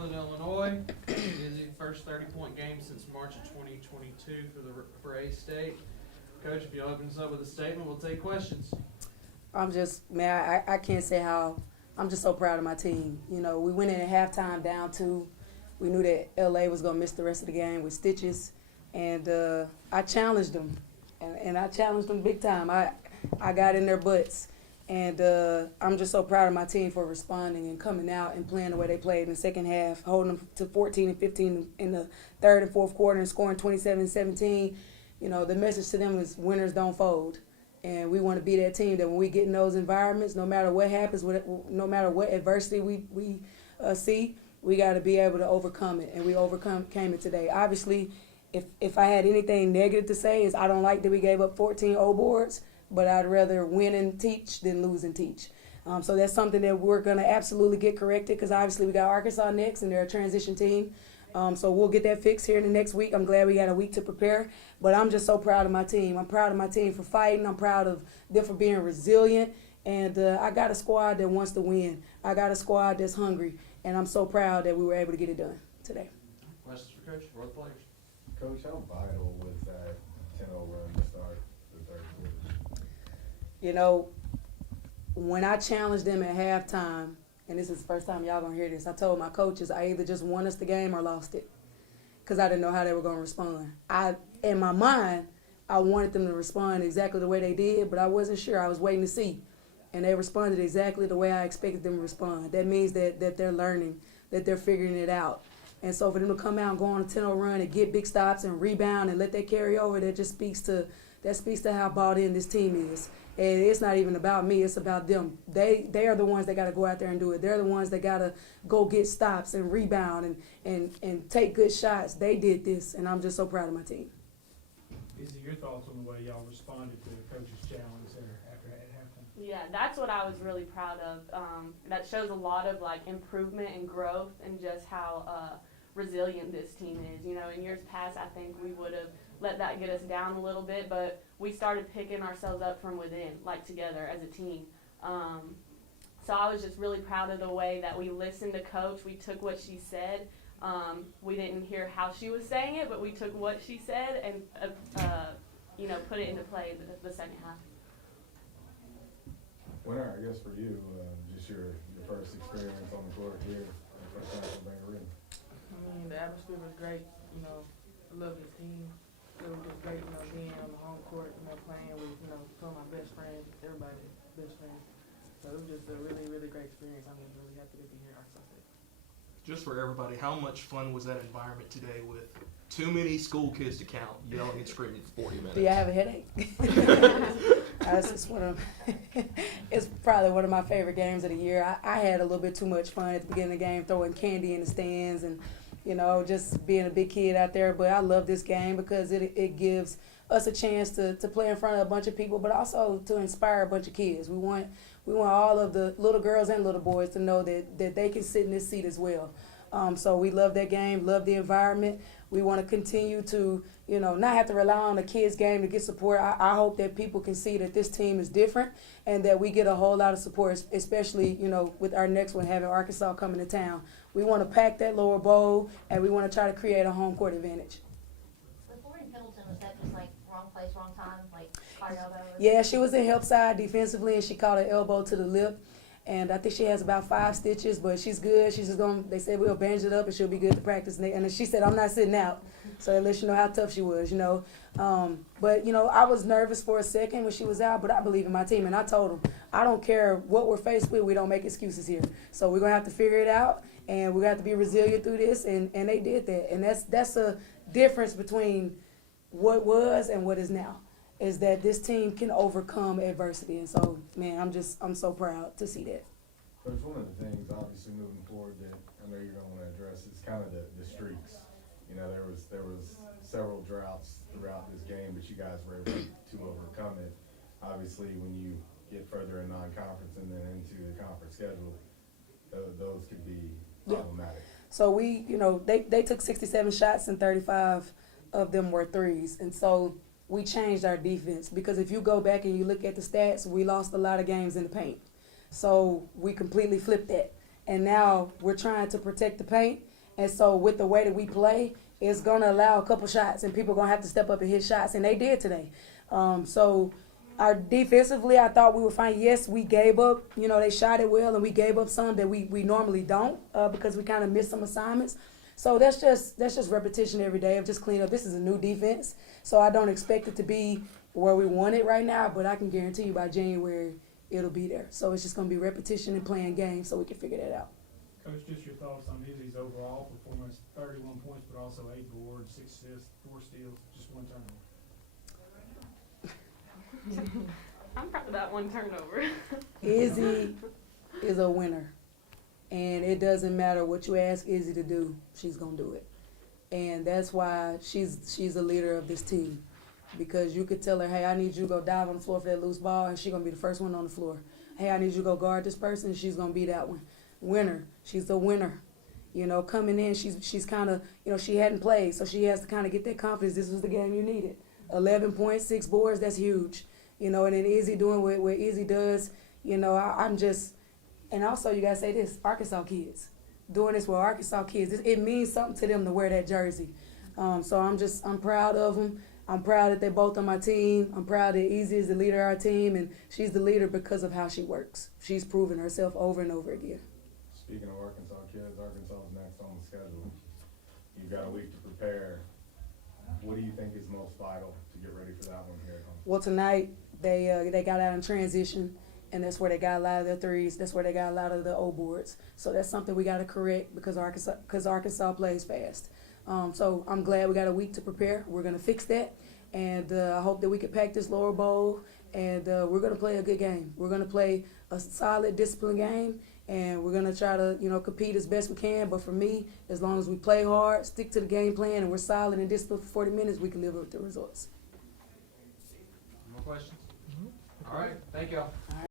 Northern Illinois. Izzy, first 30-point game since March of 2022 for A-State. Coach, if you'll open us up with a statement, we'll take questions. I can't say how, I'm just so proud of my team. You know, we went in at halftime down 2. We knew that LA was going to miss the rest of the game with stitches. And I challenged them. And I challenged them big time. I got in their butts. And I'm just so proud of my team for responding and coming out and playing the way they played in the second half, holding them to 14 and 15 in the third and fourth quarter and scoring 27-17. You know, the message to them is winners don't fold. And we want to be that team that when we get in those environments, no matter what happens, no matter what adversity we see, we got to be able to overcome it. And we overcame it today. Obviously, if I had anything negative to say is I don't like that we gave up 14 O boards, but I'd rather win and teach than lose and teach. So that's something that we're going to absolutely get corrected because obviously we got Arkansas next and they're a transition team. So we'll get that fixed here in the next week. I'm glad we got a week to prepare. But I'm just so proud of my team. I'm proud of my team for fighting. I'm proud of them for being resilient. And I got a squad that wants to win. I got a squad that's hungry. And I'm so proud that we were able to get it done today. Questions for Coach or the players? Coach, how vital was that 10-0 run to start the third quarter? You know, when I challenged them at halftime, and this is the first time y'all gonna hear this, I told my coaches I either just won us the game or lost it because I didn't know how they were gonna respond. In my mind, I wanted them to respond exactly the way they did, but I wasn't sure. I was waiting to see. And they responded exactly the way I expected them to respond. That means that they're learning, that they're figuring it out. And so for them to come out and go on a 10-0 run and get big stops and rebound and let that carry over, that just speaks to how bought in this team is. And it's not even about me, it's about them. They are the ones that got to go out there and do it. They're the ones that got to go get stops and rebound and take good shots. They did this, and I'm just so proud of my team. Izzy, your thoughts on the way y'all responded to the coach's challenge there after at halftime? Yeah, that's what I was really proud of. That shows a lot of like improvement and growth and just how resilient this team is. You know, in years past, I think we would have let that get us down a little bit, but we started picking ourselves up from within, like together as a team. So I was just really proud of the way that we listened to Coach. We took what she said. We didn't hear how she was saying it, but we took what she said and put it into play the second half. Wynter, I guess for you, just your first experience on the court here, first time for Bangor. I mean, the atmosphere was great. You know, I love this team. It was just great, you know, being on the home court, you know, playing with, you know, some of my best friends, everybody's best friends. So it was just a really, really great experience. I'm just really happy to be here at Arkansas State. Just for everybody, how much fun was that environment today with too many school kids to count, yelling and screaming for 40 minutes? Do you have a headache? It's probably one of my favorite games of the year. I had a little bit too much fun at the beginning of the game, throwing candy in the stands and, you know, just being a big kid out there. But I love this game because it gives us a chance to play in front of a bunch of people, but also to inspire a bunch of kids. We want all of the little girls and little boys to know that they can sit in this seat as well. So we love that game, love the environment. We want to continue to, you know, not have to rely on the kids' game to get support. I hope that people can see that this team is different and that we get a whole lot of support, especially, you know, with our next one having Arkansas coming to town. We want to pack that lower bowl, and we want to try to create a home court advantage. Before in Pendleton, was that just like wrong place, wrong time, like caught elbow? Yeah, she was in help side defensively, and she caught her elbow to the lip. And I think she has about 5 stitches, but she's good. She's just they said we'll bandage it up and she'll be good to practice. And she said, I'm not sitting out. So that lets you know how tough she was, you know. But, you know, I was nervous for a second when she was out, but I believe in my team. And I told them, I don't care what we're faced with, we don't make excuses here. So we're going to have to figure it out, and we're going to have to be resilient through this. And they did that. And that's a difference between what was and what is now, is that this team can overcome adversity. And so, man, I'm so proud to see that. Coach, one of the things, obviously, moving forward that I know you're going to want to address is kind of the streaks. You know, there was several droughts throughout this game, but you guys were able to overcome it. Obviously, when you get further in non-conference and then into the conference schedule, those could be problematic. So they took 67 shots and 35 of them were threes. And so we changed our defense because if you go back and you look at the stats, we lost a lot of games in the paint. So we completely flipped that. and now we're trying to protect the paint. And so with the way that we play, it's gonna allow a couple shots, and people are gonna have to step up and hit shots, and they did today. So our defensively, I thought we were fine. Yes, we gave up. You know, they shot it well, and we gave up some that we normally don't because we kind of missed some assignments. So that's just repetition every day of just clean up. This is a new defense, so I don't expect it to be where we want it right now, but I can guarantee you by January it'll be there. So it's just gonna be repetition and playing games so we can figure that out. Coach, just your thoughts on Izzy's overall performance, 31 points, but also 8 boards, 6 assists, 4 steals, just 1 turnover. I'm proud of that 1 turnover. Izzy is a winner, and it doesn't matter what you ask Izzy to do, she's gonna do it. And that's why she's a leader of this team, because you could tell her, hey, I need you to go dive on the floor for that loose ball, and she's gonna be the first one on the floor. Hey, I need you to go guard this person, and she's gonna be that one. Winner, she's the winner. You know, coming in, she's kind of, you know, she hadn't played, so she has to kind of get that confidence. This was the game you needed. 11 points, 6 boards, that's huge. You know, and then Izzy doing what Izzy does. You know, I'm just, and also you gotta say this, Arkansas kids. Doing this with Arkansas kids, it means something to them to wear that jersey. So I'm proud of them. I'm proud that they're both on my team. I'm proud that Izzy is the leader of our team, and she's the leader because of how she works. She's proven herself over and over again. Speaking of Arkansas kids, Arkansas is next on the schedule. You've got a week to prepare. What do you think is most vital to get ready for that one here at home? Well, tonight they got out in transition, and that's where they got a lot of their threes. That's where they got a lot of the O boards. So that's something we got to correct because Arkansas plays fast. So I'm glad we got a week to prepare. We're gonna fix that, and I hope that we can pack this Laurel Bowl, and we're gonna play a good game. We're gonna play a solid, disciplined game, and we're gonna try to, compete as best we can. But for me, as long as we play hard, stick to the game plan, and we're solid and disciplined for 40 minutes, we can live with the results. More questions? All right, thank y'all.